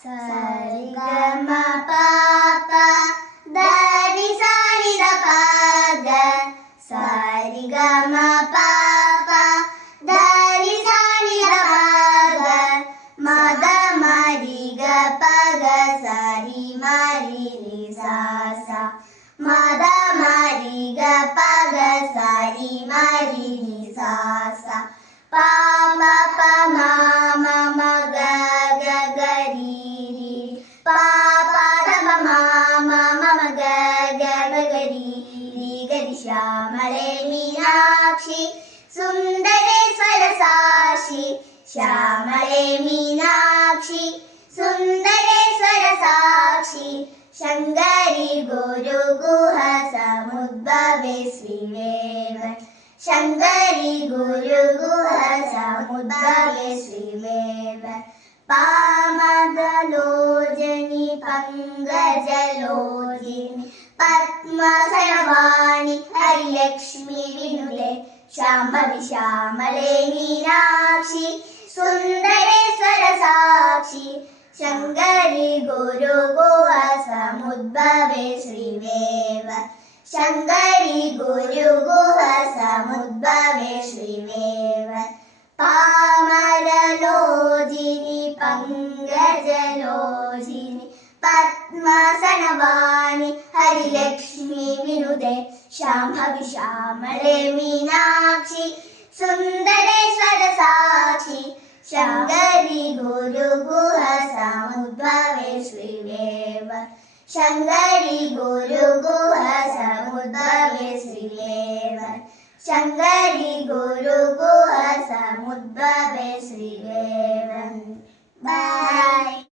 Sari gama papa dari sani da pada. Sari gama papa dari sani da pada. Mada mari ga paga sari mari ni sa sa. Mada mari ga paga sari mari ni sa sa. Pa ma pa ma ma ma ga ga ga ri ri. Pa pa da ma ma ma ma ma ga ga ma ga ri ri ga ri. ശ്യാമളേ Meenakshi Sundareshwara Sakshi. ശ്യാമളേ Meenakshi Sundareshwara Sakshi. Shankari Guru Guha സമുദ്ഭവേ Sreedevan. Shankari Guru Guha സമുദ്ഭവേ Sreedevan. പാമദലോചനി പങ്കജലോചിനി പത്മസരവാണി Harilakshmi വിനുതേ. Shambhavi ശ്യാമളേ Meenakshi Sundareshwara Sakshi. Shankari Guru Guha സമുദ്ഭവേ Sreedevan. Shankari Guru Guha സമുദ്ഭവേ Sreedevan. പാമരലോചിനി പങ്കജലോചിനി പത്മസനവാണി Harilakshmi വിനുതേ. Shambhavi ശ്യാമളേ Meenakshi Sundareshwara Sakshi. Shankari Guru Guha സമുദ്ഭവേ Sreedevan. Shankari Guru Guha സമുദ്ഭവേ Sreedevan. Shankari